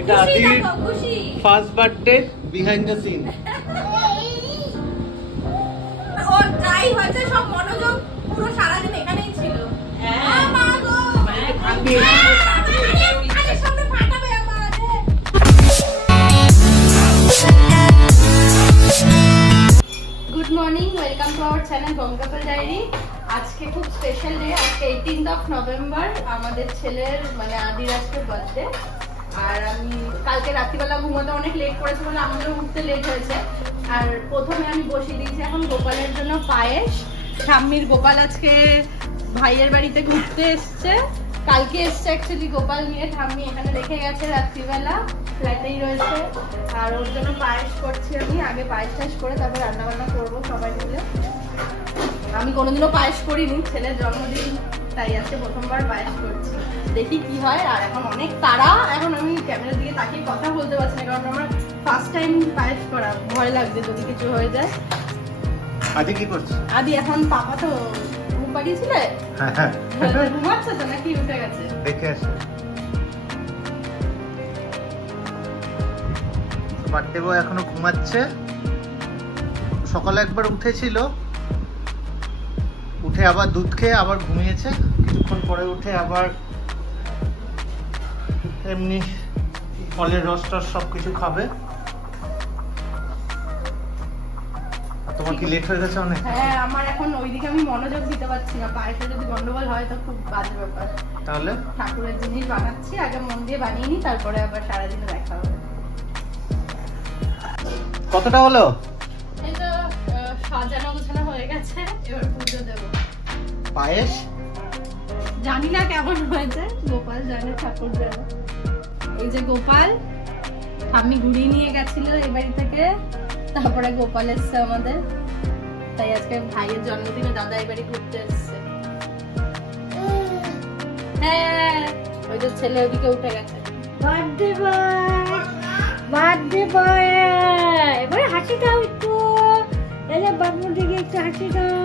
এটা আদির first birthday behind the scene. ওর যাই হয়েছে সব মনোযোগ পুরো সারাদিন এখানেই ছিল। হ্যাঁ মা গো good morning, welcome to our channel Bong couple diary. আজকে খুব স্পেশাল ডে, আজকে 18th নভেম্বর আমাদের ছেলের মানে আদির আজকে বার্থডে। আর আমি কালকে রাত্রিবেলা ঘুমাতে অনেক লেট করেছি বলে আমাদের উঠতে লেট হয়েছে। আর প্রথমে আমি বসিয়ে দিয়েছি এখন গোপালের জন্য পায়েস। ঠাম্মির গোপাল আজকে ভাইয়ের বাড়িতে ঘুরতে এসছে, কালকে এসছে অ্যাকচুয়ালি গোপাল নিয়ে। ঠাম্মি এখানে রেখে গেছে রাত্রিবেলা, ফ্ল্যাটেই রয়েছে। আর ওর জন্য পায়েস করছি আমি, আগে পায়েস টায়েস করে তারপর রান্না বান্না করবো সবাই মিলে। আমি কোনোদিনও পায়েস করিনি, ছেলের জন্মদিন তাই আজকে প্রথমবার পায়েস করছি, দেখি কি হয়। আর এখন অনেক তাড়া, এখন আমি ক্যামেরার দিকে তাকিয়ে কথা বলতে পারছি না, কারণ আমার ফার্স্ট টাইম পায়েস করা, ভয় লাগছে যদি কিছু হয়ে যায়। আদি কি করছে? আদি এখন পাপা তো ঘুম পাঠিয়েছিলে, ঘুমাচ্ছে তো নাকি উঠে গেছে? দেখে আসে বার্থডে বয় এখনো ঘুমাচ্ছে। সকালে একবার উঠেছিল, উঠে আবার দুধ খেয়ে আবার ঘুমিয়েছে, কিছুক্ষণ পরে উঠে আবার এমনি ফলের রস টস সবকিছু খাবে। তোমার কি লেট হয়ে গেছে অনেক? হ্যাঁ, আমার এখন ওইদিকে আমি মনোযোগ দিতে পারছি না, পায়েসে যদি গন্ডগোল হয় তো খুব বাজে ব্যাপার। তাহলে ঠাকুরের জিনিস বানাচ্ছি, আগে মন দিয়ে বানিয়ে নি, তারপরে আবার সারাদিন দেখা হবে। কতটা হলো? এই তো সাজানো গোছানো হয়ে গেছে, এবার পুজো দেব। পায়েস জানি না কেমন হয়েছে, গোপাল জানে, ঠাকুর জানে। এই যে গোপাল আমি ঘুরিয়ে নিয়ে গেছিল এই বাড়ি থেকে, তারপরে গোপাল এসছে আমাদের, তাই আজকে ভাইয়ের জন্মদিনে দাদা এই বাড়ি ঘুরতে এসছে। হ্যাঁ, ওই যে ছেলে ওদিকে উঠে গেছে। বার্থডে বয়, বার্থডে বয়, এবারে হাসি দাও একটু, এলে বাবুর দিকে একটু হাসি দাও।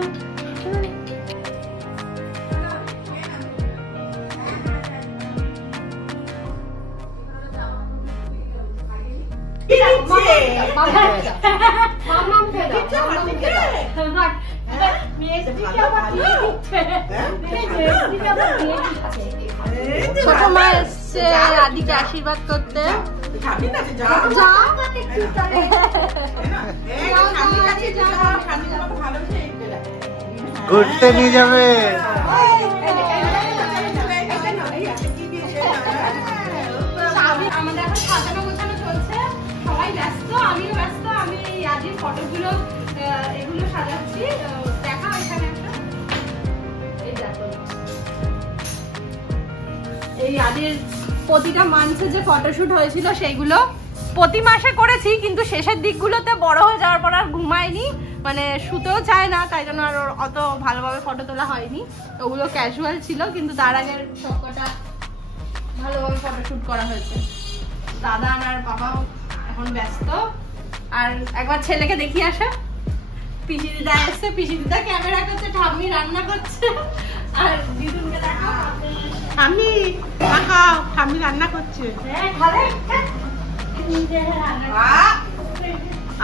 ছোট মা এসছে আদিকে আশীর্বাদ করতে। ঘুরতে নিয়ে যাবে। আমাদের এখন সাজানো গোছানো চলছে, সবাই ব্যস্ত, আমিও ব্যস্ত। আমি আদির ফটোগুলো এগুলো সাজাচ্ছি, দেখা এখানে একটা। এই দেখো, এই আদির প্রতিটা মান্থে যে ফটোশুট হয়েছিল সেইগুলো প্রতি মাসে করেছি, কিন্তু শেষের দিকগুলোতে বড় হয়ে যাওয়ার পর আর ঘুমায়নি, মানে শুতেও চায় না, তাই জন্য আর অত ভালোভাবে ফটো তোলা হয়নি। ওগুলো ক্যাজুয়াল ছিল, কিন্তু তার আগের সবকটা ভালোভাবে ফটোশুট করা হয়েছে। দাদা আর বাবাও এখন ব্যস্ত। আর একবার ছেলেকে দেখিয়ে আসা, পিসি দিদা এসছে, পিসি দিদা ক্যামেরা করছে, ঠাম্মি রান্না করছে। আর দিদুনকে দেখাও, আমি দেখাও, ঠাম্মি রান্না করছে। হ্যাঁ খাবে।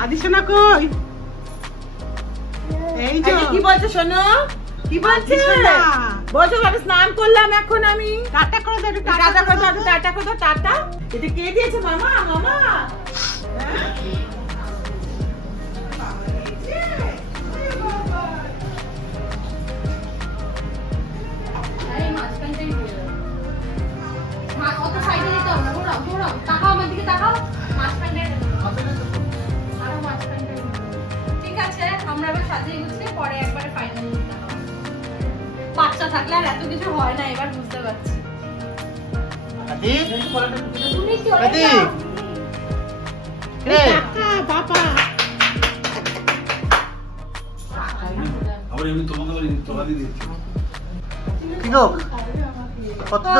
আদি সোনা কই? এই যে কি বলছে শোনো, কি বলছে? বলছো আমি স্নান করলাম, এখন আমি টাটা করে দাও, টাটা করে দাও, টাটা করে দাও, টাটা। এটা কে দিয়েছে? মামা, মামা। বাচ্চা থাকলে আর এত কিছু হয় না, এবার বুঝতে পারছি।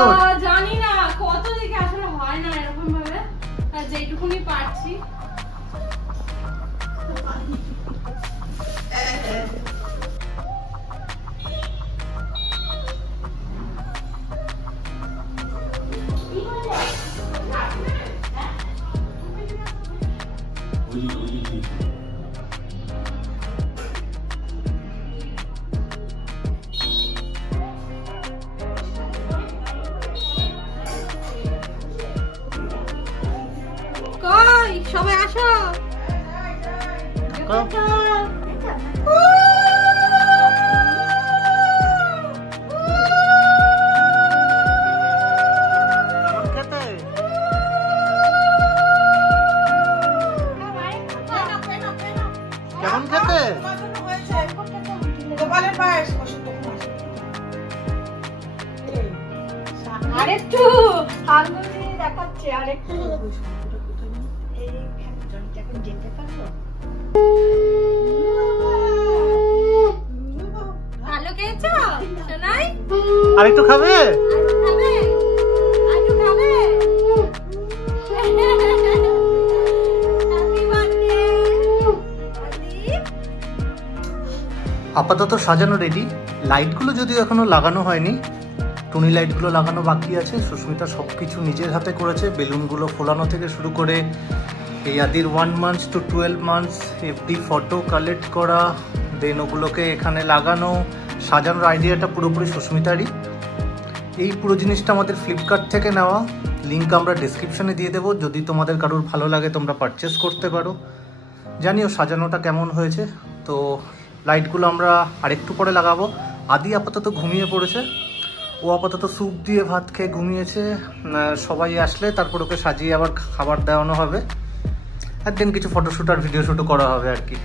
বাবা জানি না কত দিকে আসলে হয় না এরকম ভাবে, যেটুকুনি পারছি। কই সবাই আসো। কেমন খেতে? গোপালের পায়েস আরেকটু আঙুল দিয়ে দেখাচ্ছে, আরেকটু এই এখন যেতে পারবো। ভালো খেয়েছো সোনাই? আর একটু খাবে? আরেকটু খাবে? আরেকটু খাবে? হ্যাপি বার্থডে আদি। আপাতত সাজানো রেডি। লাইটগুলো যদিও এখনো লাগানো হয়নি, টুনি লাইটগুলো লাগানো বাকি আছে। সুস্মিতা সবকিছু নিজের হাতে করেছে, বেলুনগুলো ফোলানো থেকে শুরু করে এই আদির 1 month to 12 months FD photo collect করা, দেন ওগুলোকে এখানে লাগানো, সাজানোর আইডিয়াটা পুরোপুরি সুস্মিতারই। এই পুরো জিনিসটা আমাদের ফ্লিপকার্ট থেকে নেওয়া, লিঙ্ক আমরা ডেসক্রিপশনে দিয়ে দেবো। যদি তোমাদের কারোর ভালো লাগে তোমরা পারচেস করতে পারো। জানিও সাজানোটা কেমন হয়েছে। তো লাইটগুলো আমরা আরেকটু পরে লাগাবো। আদি আপাতত ঘুমিয়ে পড়েছে, ও আপাতত স্যুপ দিয়ে ভাত খেয়ে ঘুমিয়েছে। সবাই আসলে তারপর ওকে সাজিয়ে আবার খাবার দেওয়ানো হবে, আর দেন কিছু ফটোশ্যুট আর ভিডিও শ্যুটও করা হবে আর কি।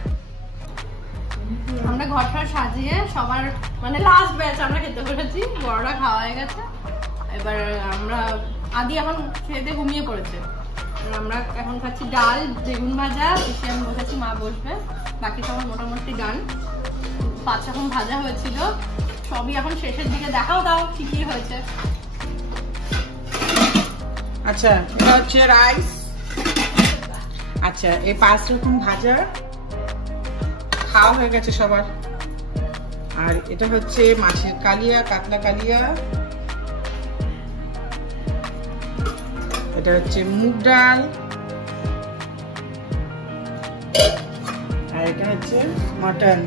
আমরা ঘরটা সাজিয়ে সবার মানে লাস্ট ব্যাচ আমরা খেতে বসেছি, বড়রা খাওয়া হয়ে গেছে। এবার আমরা আদি এখন খেতে ঘুমিয়ে পড়েছে। আমরা এখন খাচ্ছি ডাল, বেগুন ভাজা, এসে আমি বসেছি, মা বসবে, বাকি সবার মোটামুটি ডান। 5 রকম ভাজা হয়েছিল, সবই এখন শেষের দিকে। দেখাও দাও কি কি হয়েছে। আচ্ছা এটা হচ্ছে রাইস, আচ্ছা এই 5 রকম ভাজা খাওয়া হয়ে গেছে সবার। আর এটা হচ্ছে মাছের কালিয়া, কাতলা কালিয়া। এটা হচ্ছে মুগ ডাল, আর এটা হচ্ছে মটন।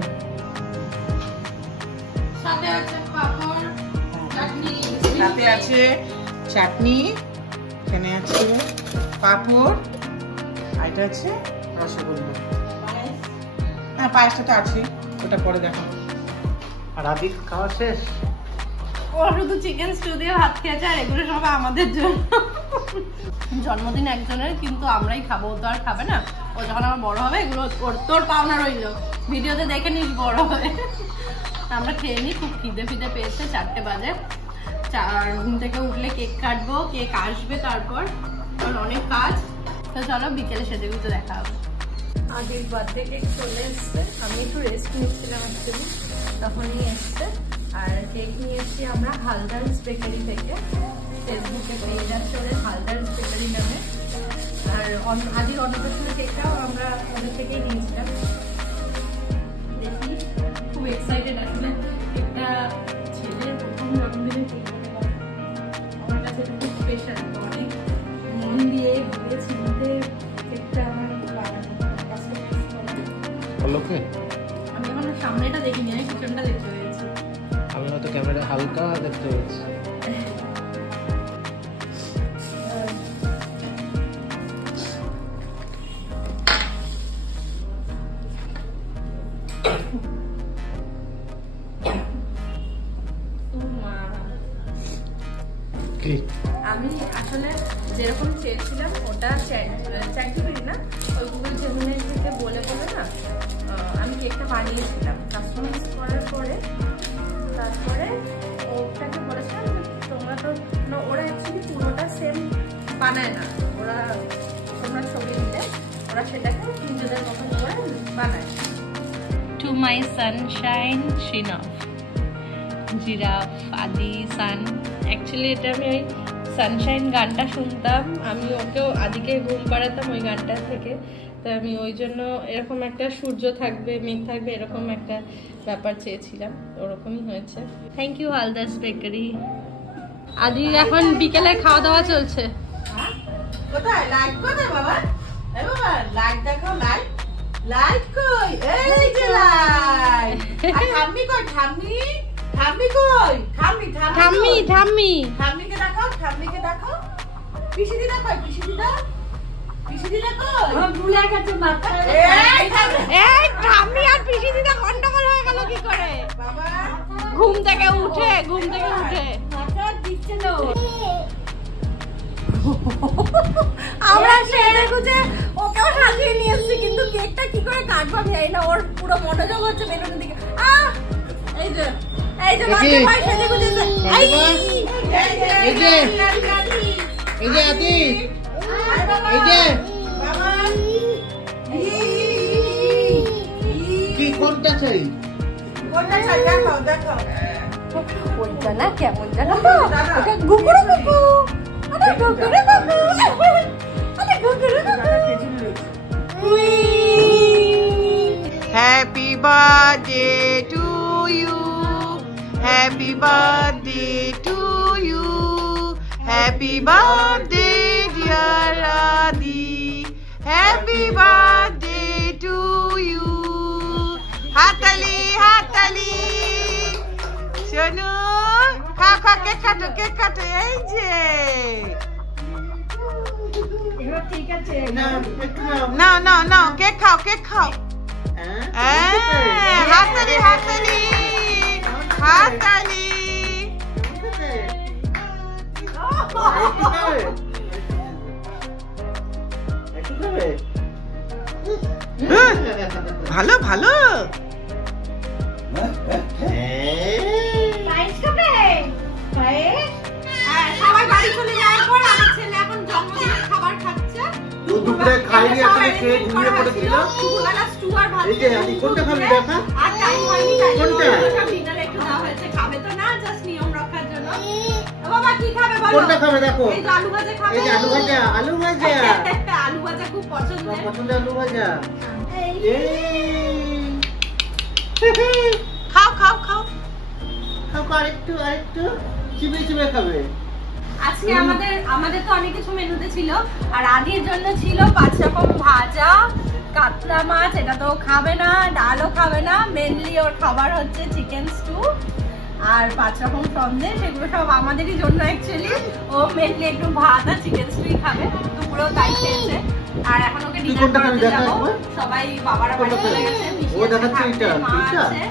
সাথে আছে পাপড়, চাটনি, সাথে আছে চাটনি, এখানে আছে পাপড়, আর এটা আছে রসগোল্লা। হ্যাঁ পায়েসটা তো আছে, ওটা পরে দেখাবো। আর আদি খাওয়া শেষ? ও শুধু চিকেন স্টু দিয়ে ভাত খেয়েছে, আর এগুলো সব আমাদের জন্য। জন্মদিন একজনের, কিন্তু আমরাই খাবো, ও তো আর খাবে না। ও যখন আমার বড় হবে এগুলো তোর পাওনা রইলো, ভিডিওতে দেখে নিস বড় হবে। আমরা খেয়ে নিই, খুব খিদে ফিদে পেয়েছে। 4টে বাজে, ঘুম থেকে উঠলে কেক কাটবো, কেক আসবে তারপর, কারণ অনেক কাজ। তো চলো বিকেলে সেজে গুজে দেখা হবে। আদির বার্থডে কেক চলে এসছে, আমি একটু রেস্ট নিচ্ছিলাম অ্যাকচুয়ালি, তখনই এসছে। আর কেক নিয়ে এসছি আমরা হালদারস বেকারি থেকে, ফেসবুকে পেজ আছে ওদের হালদারস বেকারি নামে। আর আদির অন্নপ্রাশনের কেকটাও আমরা ওদের থেকেই নিয়েছিলাম। দেখি, খুব এক্সাইটেড আসলে। কেকটা ছেলের প্রথম জন্মদিনের কেক, আমার কাছে এটা খুব স্পেশাল। অনেক মন দিয়ে ভেবে চিনতে কেকটা আমার বানানো। ওকে, আমি এখন সামনেটা দেখিনি, আমি পিছনটা দেখতে পেয়েছি। আমি হয়তো ক্যামেরা হালকা দেখতে পেয়েছি। আমি আসলে যেরকম চেয়েছিলাম ওটা চ্যাটজিপিটি না, ওই গুগল জেমিনাই থেকে বলে না আমি কেকটা বানিয়েছিলাম। কাস্টমাইজ করার পরে তারপরে ওটাকে বলেছিলাম তোমরা তো, ওরা অ্যাকচুয়ালি পুরোটা সেম বানায় না, ওরা তোমরা ছবি দিলে ওরা সেটাকে নিজেদের মতন করে বানায়। টু মাই সানশাইন শ্রীনভ, জিরাফ, আদি, সান। অ্যাকচুয়ালি এটা আমি ওই সানশাইন গানটা শুনতাম, আমি ওকেও আদিকে ঘুম পাড়াতাম ওই গানটা থেকে। তো আমি ওই জন্য এরকম একটা সূর্য থাকবে, মেঘ থাকবে, এরকম একটা ব্যাপার চেয়েছিলাম, ওরকমই হয়েছে। Thank you Haldars bakery. Adi এখন বিকেলে খাওয়া দাওয়া চলছে। কোথায় লাইট, কোথায় বাবা? এই বাবা লাইট দেখাও, লাইট লাইট কই? এই যে লাইট। আর ঠাম্মি কই? ঠাম্মি কই? ঠাম্মি ঠাম্মিকে দেখাও, ঠাম্মিকে দেখাও। পিসি দিদা কই? পিসি দিদা কই? ভুলে গেছে মাথা। এই ঠাম্মি আর পিসি দিদা গন্ডগোল হয়ে গেল কি করে? বাবা ঘুম থেকে উঠে মাথা দিচ্ছে না। আমরা সেরে গুজে ওকেও সাজিয়ে নিয়ে এসেছি, কিন্তু কেকটা কি করে কাটবো আমি জানি না। ওর পুরো মনোযোগ হচ্ছে বেলুনের দিকে। এই যে বাচ্চা ভাই সেজে গুজেছে। এই যে আদি, এই যে কি কোনটা চাই? কোনটা চাই? দেখাও। ওইটা না কেমন জানো তো? ওটা গুকুরু গুকু। আরে গুকুরু গুকু। Happy birthday to you. Happy birthday to you. Happy birthday dear Adi. Happy birthday to you. Hatali. Shonu. Khao cake kato এই যে। এগুলো ঠিক আছে। না কেক খাও। হাততালি। ভালো পায়েস খাবে? পায়েস? সবাই বাড়ি চলে যাওয়ার পর আমার ছেলে এখন জন্মদিনের খাবার খাচ্ছে। দুপুরে খাইনি, এখনো খেয়ে ঘুমিয়ে পড়েছিল। দুপুরবেলা স্টু আর ভাত এই যে আদি, কোনটা খাবি দেখা? আর টাইম হয়নি, তাই জন্য কোনটা? সব ডিনারে একটু দেওয়া হয়েছে। খাবে তো না, জাস্ট নিয়ম রক্ষার জন্য। ও বাবা কি খাবে বলো? কোনটা খাবে দেখো? এই যে আলু ভাজা খাবে। এই যে আলু ভাজা। আলু ভাজা খুব পছন্দের। পছন্দের আলু ভাজা। খাও আরেকটু চিবিয়ে খাবে। আজকে আমাদের তো অনেক কিছু মেনুতে ছিল, আর আদির জন্য ছিল 5 রকম ভাজা, কাতলা মাছ, এটা তো খাবে না, ডালও খাবে না। মেনলি ওর খাবার হচ্ছে চিকেন স্টু আর 5 রকম সন্দেশ। এগুলো সব আমাদেরই জন্য অ্যাকচুয়ালি। ও মেনলি একটু ভাত আর চিকেন স্টুই খাবে, দুপুরেও তাই খেয়েছে। আর এখন ওকে ডিনার করাতে যাবো। সবাই বাবারা বাড়ি চলে গেছে, ও দেখাচ্ছে এটা, মা আছে,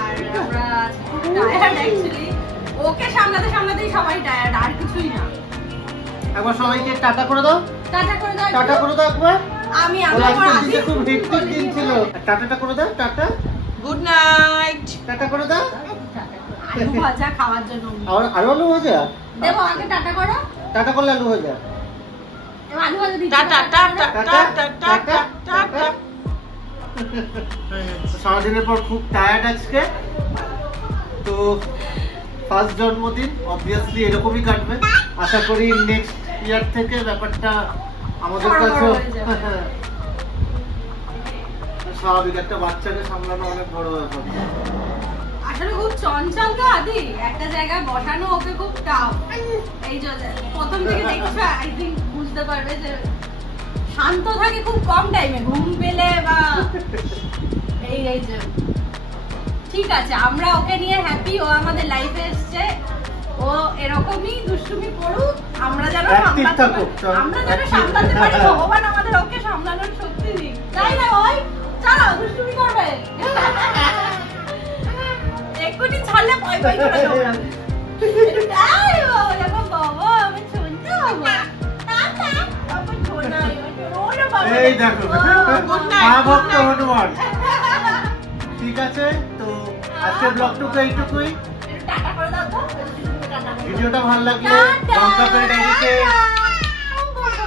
আর আমরা টায়ার্ড অ্যাকচুয়ালি। ওকে সামলাতেই সবাই টায়ার্ড, আর কিছুই না। একবার সবাইকে টাটা করে দাও। টাটা করে দাও একবার। আমি আজকে খুব হেক্টিক দিন ছিল। টাটা করে দাও। টাটা। Good night. টাটা করে দাও। আলু ভাজা খাওয়ার জন্য আরো আলু ভাজা দেবো। আগে টাটা করো। টাটা করলে আলু ভাজা। এবার আলু ভাজা দিচ্ছি। টাটা। সারাদিনের পর খুব টায়ার্ড আজকে। তো ফার্স্ট জন্মদিন অবভিয়াসলি এরকমই কাটবে। আশা করি নেক্সট ইয়ার থেকে ব্যাপারটা আমাদের কাছে স্বাভাবিক। একটা বাচ্চাকে সামলানো অনেক বড় ব্যাপার। আসলে খুব চঞ্চল তো আদি, একটা জায়গায় বসানো ওকে খুব টাফ। এই যে প্রথম থেকে দেখছো, আই থিঙ্ক বুঝতে পারবে যে শান্ত থাকে খুব কম টাইমে, ঘুম পেলে বা এই যে। ঠিক আছে, আমরা ওকে নিয়ে হ্যাপি। ও আমাদের লাইফে এসছে, ও এরকমই দুষ্টুমি করুক, আমরা যেন সামলাতে পারি। ভগবান আমাদের ওকে সামলানোর শক্তি দিক, তাই না? ওই চলো দুষ্টুমি করবে, এক্ষুনি ছাড়লে ভয় ভয় করে দৌড়াবে। বাবা আমি শুনতে হবো। এই দেখো মা ভক্ত হনুমান। ঠিক আছে, তো আজকের ব্লগটুকু এইটুকুই। ভিডিওটা ভালো লাগলে বঙ্কাপেল ডায়েরিকে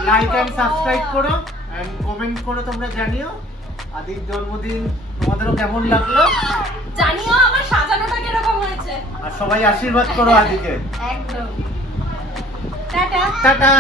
লাইক এন্ড সাবস্ক্রাইব করো এন্ড কমেন্ট করো, তোমরা জানিও আদির জন্মদিন তোমাদেরও কেমন লাগলো, জানিও আমার সাজানোটা কিরকম হয়েছে। আর সবাই আশীর্বাদ করো আদিকে। একদম। টাটা। টাটা।